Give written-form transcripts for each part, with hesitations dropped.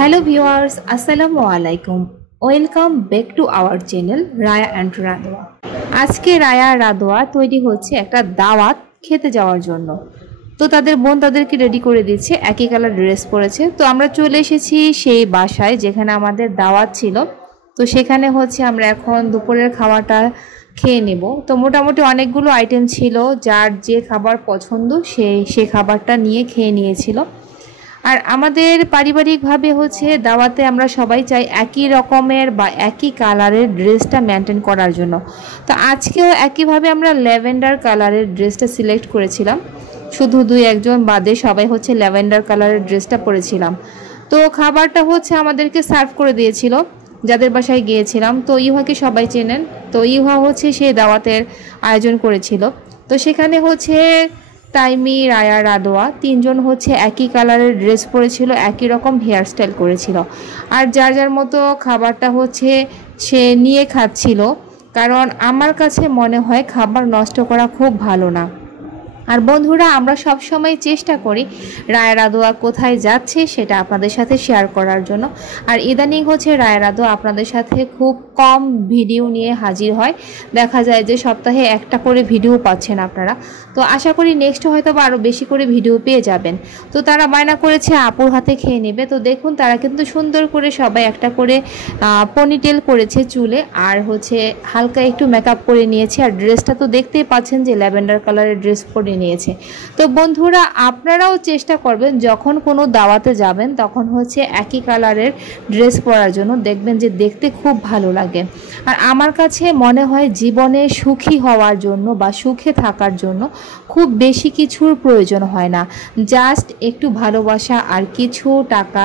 Hello viewers, আসসালামু আলাইকুম। Welcome back to our channel Raya and Radwa. আজকে রায়া রাদোয়া তৈরি হচ্ছে একটা দাওয়াত খেতে যাওয়ার জন্য। তো তাদের বোন তাদেরকে রেডি করে দিচ্ছে, একই কালার ড্রেস পরেছে। তো আমরা চলে এসেছি সেই বাসায় যেখানে আমাদের দাওয়াত ছিল। তো সেখানে হচ্ছে আমরা এখন দুপুরের খাওয়াটা খেয়ে নেব। তো মোটামুটি অনেকগুলো আইটেম ছিল, যার যে খাবার পছন্দ সে খাবারটা নিয়ে খেয়ে নিয়েছিল। আর আমাদের পারিবারিকভাবে হচ্ছে দাওয়াতে আমরা সবাই চাই একই রকমের বা একই কালারের ড্রেসটা মেনটেন করার জন্য। তো আজকেও একইভাবে আমরা ল্যাভেন্ডার কালারের ড্রেসটা সিলেক্ট করেছিলাম, শুধু দুই একজন বাদে সবাই হচ্ছে ল্যাভেন্ডার কালারের ড্রেসটা পরেছিলাম। তো খাবারটা হচ্ছে আমাদেরকে সার্ভ করে দিয়েছিল যাদের বাসায় গিয়েছিলাম। তো ইউহাকে সবাই চেনেন, তো ইউহা হচ্ছে সেই দাওয়াতের আয়োজন করেছিল। তো সেখানে হচ্ছে তাইমি, রায়া, রাদোয়া তিনজন হচ্ছে একই কালারের ড্রেস পরেছিল, একই রকম হেয়ারস্টাইল করেছিল। আর যার যার মতো খাবারটা হচ্ছে সে নিয়ে খাচ্ছিল, কারণ আমার কাছে মনে হয় খাবার নষ্ট করা খুব ভালো না। আর বন্ধুরা, আমরা সব সময় চেষ্টা করি রায়া রাদোয়া কোথায় যাচ্ছে সেটা আপনাদের সাথে শেয়ার করার জন্য। আর ইদানিং হচ্ছে রায়া রাদোয়া আপনাদের সাথে খুব কম ভিডিও নিয়ে হাজির হয়, দেখা যায় যে সপ্তাহে একটা করে ভিডিও পাচ্ছেন আপনারা। তো আশা করি নেক্সট হয়তো বা আরও বেশি করে ভিডিও পেয়ে যাবেন। তো তারা বায়না করেছে আপুর হাতে খেয়ে নেবে। তো দেখুন, তারা কিন্তু সুন্দর করে সবাই একটা করে পনিটেল করেছে চুলে, আর হচ্ছে হালকা একটু মেকআপ করে নিয়েছে। আর ড্রেসটা তো দেখতেই পাচ্ছেন যে ল্যাভেন্ডার কালারের ড্রেস পরে নিয়েছে। তো বন্ধুরা, আপনারাও চেষ্টা করবেন যখন কোনো দাওয়াতে যাবেন তখন হচ্ছে একই কালারের ড্রেস পরার জন্য, দেখবেন যে দেখতে খুব ভালো লাগে। আর আমার কাছে মনে হয় জীবনে সুখী হওয়ার জন্য বা সুখে থাকার জন্য খুব বেশি কিছুর প্রয়োজন হয় না, জাস্ট একটু ভালোবাসা আর কিছু টাকা,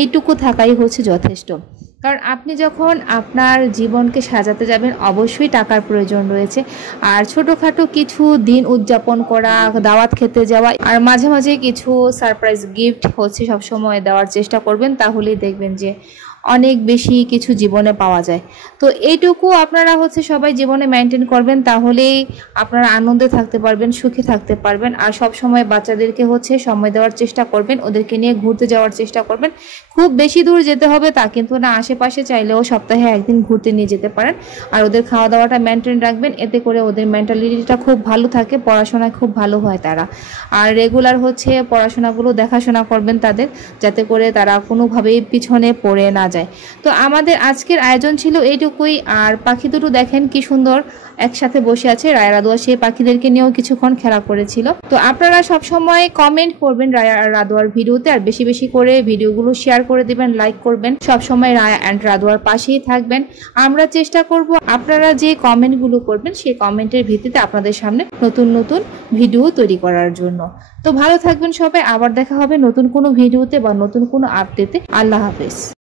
এইটুকু থাকাই হচ্ছে যথেষ্ট। কারণ আপনি যখন আপনার জীবনকে সাজাতে যাবেন অবশ্যই টাকার প্রয়োজন রয়েছে। আর ছোটোখাটো কিছু দিন উদযাপন করা, দাওয়াত খেতে যাওয়া, আর মাঝে মাঝে কিছু সারপ্রাইজ গিফট হচ্ছে সবসময় দেওয়ার চেষ্টা করবেন, তাহলেই দেখবেন যে অনেক বেশি কিছু জীবনে পাওয়া যায়। তো এইটুকু আপনারা হচ্ছে সবাই জীবনে মেনটেন করবেন, তাহলেই আপনারা আনন্দে থাকতে পারবেন, সুখে থাকতে পারবেন। আর সব সময় বাচ্চাদেরকে হচ্ছে সময় দেওয়ার চেষ্টা করবেন, ওদেরকে নিয়ে ঘুরতে যাওয়ার চেষ্টা করবেন। খুব বেশি দূর যেতে হবে তা কিন্তু না, আশেপাশে চাইলেও সপ্তাহে একদিন ঘুরতে নিয়ে যেতে পারেন। আর ওদের খাওয়া দাওয়াটা মেনটেন রাখবেন, এতে করে ওদের মেন্টালিটিটা খুব ভালো থাকে, পড়াশোনায় খুব ভালো হয় তারা। আর রেগুলার হচ্ছে পড়াশোনাগুলো দেখাশোনা করবেন তাদের, যাতে করে তারা কোনোভাবেই পিছনে পড়ে না যায়। তো আমাদের আজকের আয়োজন ছিল এইটুকুই। আর পাখি দুটো দেখেন কি সুন্দর একসাথে বসে আছে। রায়া রাদোয়া সেই পাখিদেরকে নিয়েও কিছুক্ষণ খেলা করেছিল। তো আপনারা সব সময় কমেন্ট করবেন রায়া আর রাদোয়ার ভিডিওতে, আর বেশি বেশি করে ভিডিওগুলো শেয়ার করে দিবেন, লাইক করবেন। সব সময় রায়া অ্যান্ড রাদোয়ার পাশেই থাকবেন। আমরা চেষ্টা করব আপনারা যে কমেন্টগুলো করবেন সেই কমেন্টের ভিত্তিতে আপনাদের সামনে নতুন নতুন ভিডিও তৈরি করার জন্য। তো ভালো থাকবেন সবাই, আবার দেখা হবে নতুন কোনো ভিডিওতে বা নতুন কোনো আপডেটে। আল্লাহ হাফেজ।